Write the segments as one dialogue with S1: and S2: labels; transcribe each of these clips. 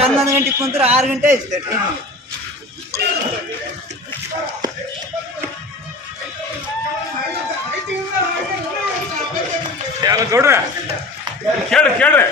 S1: ಹನ್ನೊಂದು ಗಂಟೆಗೆ ಕುಂತ್ರೆ ಆರು ಗಂಟೆ ಆಯ್ತು ಟ್ರೈನಿಗೆ
S2: ಯಾರು ಗೌಡ್ರ? ಕೇಳ್ರಿ ಕೇಳ್ರಿ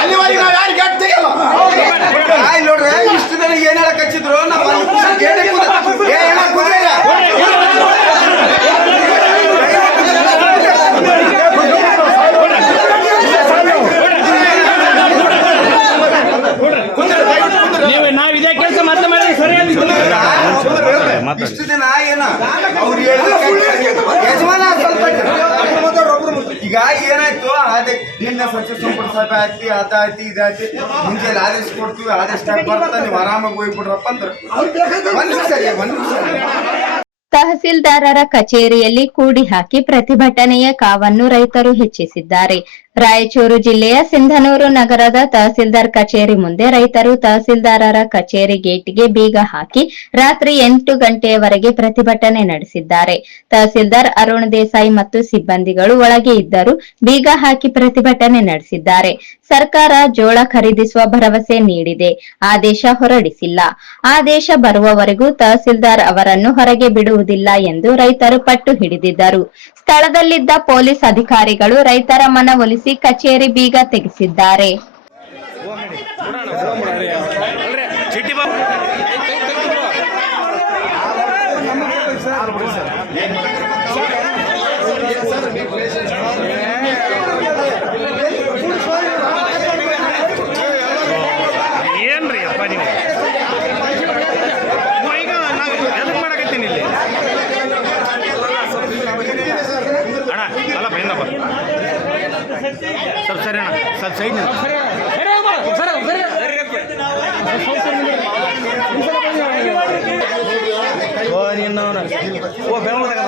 S3: ಅಲ್ಲಿವರೆಗೆ ನಾವು ಯಾರು ಗೆಟ್ ತೆಗಿಯಲ್ಲ ಆಯ್ ನೋಡ್ರಿ ಇಷ್ಟು ನನಗೆ ಏನ್ ಹೇಳಕ್ ಹಚ್ಚಿದ್ರು ನಮ್ಮ ಗೇಟೆ ಕೂತ ಏ ಹೇಳ ಕೂತ್ರೆ
S4: ನೀವು ನಾವ್ ಇದೇ ಕೆಲಸ ಮತ್ತೆ ಮಾಡಿದ್ರೆ ಸರಿ
S3: ದಿನ ಏನ? ಅವ್ರು ಯಜಮಾನ ಈಗ ಏನಾಯ್ತು? ಅದೇ ನಿನ್ನ ಸಚಿವ ಸಂಪುಟ ಸಭೆ ಆಯ್ತಿ ಅದಾಯ್ತಿ ಇದಾಯ್ತಿ ಮುಂಚೆ ಆದೇಶ ಕೊಡ್ತೀವಿ ಆದೇಶ ಬರ್ತಾ ನೀವು ಆರಾಮಾಗಿ ಹೋಗ್ಬಿಡ್ರಪ್ಪ ಅಂದ್ರೆ. ಒಂದ್ ನಿಮಿಷ ಒಂದ್ ನಿಮಿಷ
S5: ತಹಸೀಲ್ದಾರರ ಕಚೇರಿಯಲ್ಲಿ ಕೂಡಿ ಹಾಕಿ ಪ್ರತಿಭಟನೆಯ ಕಾವನ್ನು ರೈತರು ಹೆಚ್ಚಿಸಿದ್ದಾರೆ. ರಾಯಚೂರು ಜಿಲ್ಲೆಯ ಸಿಂಧನೂರು ನಗರದ ತಹಸೀಲ್ದಾರ್ ಕಚೇರಿ ಮುಂದೆ ರೈತರು ತಹಸೀಲ್ದಾರರ ಕಚೇರಿ ಗೇಟ್ಗೆ ಬೀಗ ಹಾಕಿ ರಾತ್ರಿ ಎಂಟು ಗಂಟೆಯವರೆಗೆ ಪ್ರತಿಭಟನೆ ನಡೆಸಿದ್ದಾರೆ. ತಹಸೀಲ್ದಾರ್ ಅರುಣ್ ದೇಸಾಯಿ ಮತ್ತು ಸಿಬ್ಬಂದಿಗಳು ಒಳಗೆ ಇದ್ದರೂ ಬೀಗ ಹಾಕಿ ಪ್ರತಿಭಟನೆ ನಡೆಸಿದ್ದಾರೆ. ಸರ್ಕಾರ ಜೋಳ ಖರೀದಿಸುವ ಭರವಸೆ ನೀಡಿದೆ. ಆದೇಶ ಹೊರಡಿಸಿಲ್ಲ. ಆದೇಶ ಬರುವವರೆಗೂ ತಹಸೀಲ್ದಾರ್ ಅವರನ್ನು ಹೊರಗೆ ಬಿಡುವುದಿಲ್ಲ ಎಂದು ರೈತರು ಪಟ್ಟು ಹಿಡಿದಿದ್ದರು. ಸ್ಥಳದಲ್ಲಿದ್ದ ಪೊಲೀಸ್ ಅಧಿಕಾರಿಗಳು ರೈತರ ಮನವೊಲಿಸಿ ಕಚೇರಿ ಬೀಗ ತೆಗೆಸಿದ್ದಾರೆ
S2: ಸ್ವಲ್ಪ ಸರಿ ಅಣ್ಣ ಸ್ವಲ್ಪ ಸೈಡ್ ಓ ನಿನ್ನವನ ಓ ಬೆಂಗಳೂರಾಗ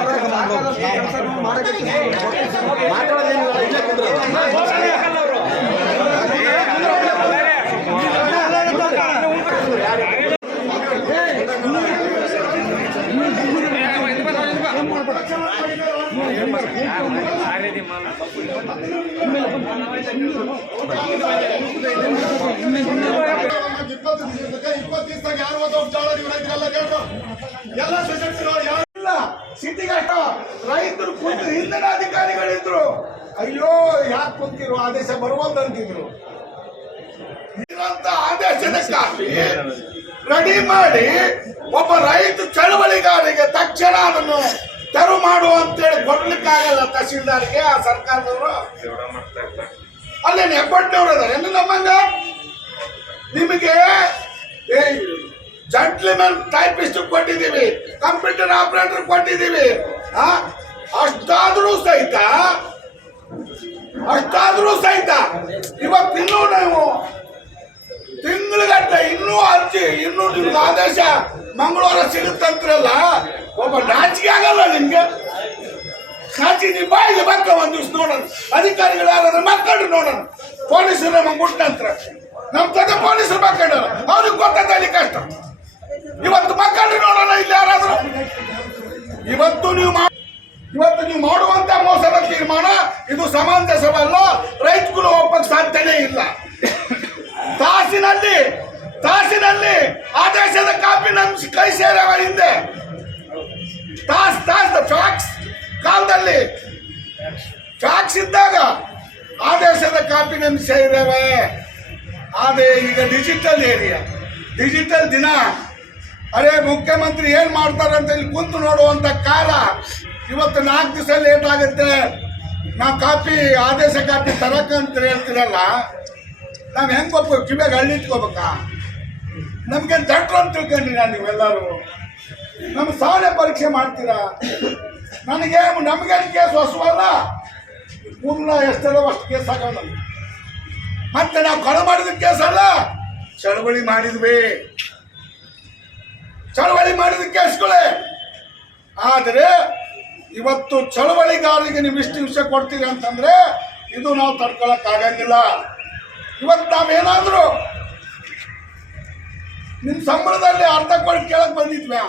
S6: ಯಾರು ರೈತರು ಕುಂತು ಹಿಂದಿನ ಅಧಿಕಾರಿಗಳಿದ್ರು ಅಯ್ಯೋ ಯಾಕೆ ಕುಂತಿರು ಆದೇಶ ಬರುವಂತ ಅಂತಿದ್ರು ಇರೋಂತ ಆದೇಶದಕ್ಕಾಗಿ ರೆಡಿ ಮಾಡಿ ಒಬ್ಬ ರೈತ ಚಳವಳಿಗಾರಿಗೆ ತಕ್ಷಣ ಅದನ್ನು ತೆರವು ಮಾಡು ಅಂತೇಳಿ ಕೊಡ್ಲಿಕ್ಕಾಗಲ್ಲ ತಹಸೀಲ್ದಾರ್ಗೆ, ಆ ಸರ್ಕಾರದವರು. ಅಲ್ಲೇನು, ಹೆಬ್ಬಟ್ಟವ್ರು ಅದಾರೆ ಏನು ನಮ್ಮಂಗ ನಿಮಗೆ ಜಂಟ್ಲಿಮನ್ ಟೈಪಿಸ್ಟ್ ಕೊಟ್ಟಿದ್ದೀವಿ ಕಂಪ್ಯೂಟರ್ ಆಪರೇಟರ್ ಕೊಟ್ಟಿದ್ದೀವಿ ಅಷ್ಟಾದರೂ ಸಹಿತ, ಅಷ್ಟಾದ್ರೂ ಸಹಿತ ಇವತ್ತಿನ್ನೂ ನಾವು ತಿಂಗಳಗಟ್ಟ ಇನ್ನೂ ಅರ್ಜಿ, ಇನ್ನೂ ನಿಮ್ಗೆ ಆದೇಶ ಮಂಗಳವಾರ ಸಿಗುತ್ತಂತ್ರಲ್ಲ ಒಬ್ಬ ನಾಚಿಕೆ ಆಗಲ್ಲ ನಿಮ್ಗೆ? ಸಾಚಿ ನೀವು ಬಾಯಿಗೆ ಬಕ್ಕ ಒಂದ್ ದಿವ್ಸ ನೋಡೋಣ. ಅಧಿಕಾರಿಗಳು ಯಾರು ಮಕ್ಕಳು ನೋಡೋಣ. ಪೊಲೀಸರು ನಮಗೆ ಮುಟ್ಟ ನಂತರ. ನಮ್ಮ ಜೊತೆ ಪೊಲೀಸರು ಮಕ್ಕಳು. ಅವ್ರಿಗೆ ಗೊತ್ತಾಗಲಿ ಕಷ್ಟ. ಇವತ್ತು ಮಕ್ಕಳು ನೋಡೋಣ ಇಲ್ಲಿ ಯಾರಾದ್ರೂ? ಇವತ್ತು ನೀವು ಇವತ್ತು ನೀವು ಮಾಡುವಂತ ಮೋಸದ ತೀರ್ಮಾನ ಇದು ಸಮಂಜಸವಲ್ಲ. ರೈತಗಳು ಒಪ್ಪಕ್ಕೆ ಸಾಧ್ಯನೇ ಇಲ್ಲ. ಫ್ಯಾಕ್ಸ್ ಇದ್ದಾಗ ಆದೇಶದ ಕಾಪಿ ನಮ್ಗೆ ಸೇರಿದ್ದಾವೆ ಆದರೆ ಈಗ ಡಿಜಿಟಲ್ ಏರಿಯಾ ಡಿಜಿಟಲ್ ದಿನ. ಅರೆ ಮುಖ್ಯಮಂತ್ರಿ ಏನು ಮಾಡ್ತಾರೆ ಅಂತ ಇಲ್ಲಿ ಕುಂತು ನೋಡುವಂಥ ಕಾಲ ಇವತ್ತು ನಾಲ್ಕು ದಿವಸ ಲೇಟ್ ಆಗುತ್ತೆ. ನಾವು ಕಾಪಿ, ಆದೇಶ ಕಾಪಿ ತರಕಂತ ಹೇಳ್ತೀರಲ್ಲ, ನಾವು ಹೆಂಗ್ ಒಪ್ಪ, ಕಿವಿಯಾಗ ಹಳ್ಳಿಟ್ಕೋಬೇಕಾ ನಮಗೆ ದಟ್ರು ಅಂತ ತಿಳ್ಕೊಂಡಿರ ನೀವೆಲ್ಲರೂ. ನಮ್ಮ ಸಾಲೆ ಪರೀಕ್ಷೆ ಮಾಡ್ತೀರಾ? ನನಗೆ ನಮ್ಗೇನು ಕೇಸ್ ಹೊಸವಲ್ಲ? ಕೂದಲ ಎಷ್ಟಲ್ಲ ಅಷ್ಟು ಕೇಸ್ ಹಾಕೋಣ ಮತ್ತೆ ನಾವು ಕಳ ಮಾಡಿದ ಕೇಸ್ ಅಲ್ಲ? ಚಳವಳಿ ಮಾಡಿದ್ವಿ. ಚಳವಳಿ ಮಾಡಿದ ಕೇಸ್ಗಳೇ. ಆದರೆ ಇವತ್ತು ಚಳವಳಿಗಾರರಿಗೆ ನೀವು ಇಷ್ಟು ವಿಷಯ ಕೊಡ್ತೀರಿ ಅಂತಂದ್ರೆ ಇದು ನಾವು ತಡ್ಕೊಳಕ್ ಆಗಂಗಿಲ್ಲ. ಇವತ್ತು ನಾವೇನಾದರೂ ನಿಮ್ಮ ಸಂಬಳದಲ್ಲಿ ಅರ್ಧ ಕೊಟ್ಟು ಕೇಳಕ್ ಬಂದಿದ್ವ್ಯಾ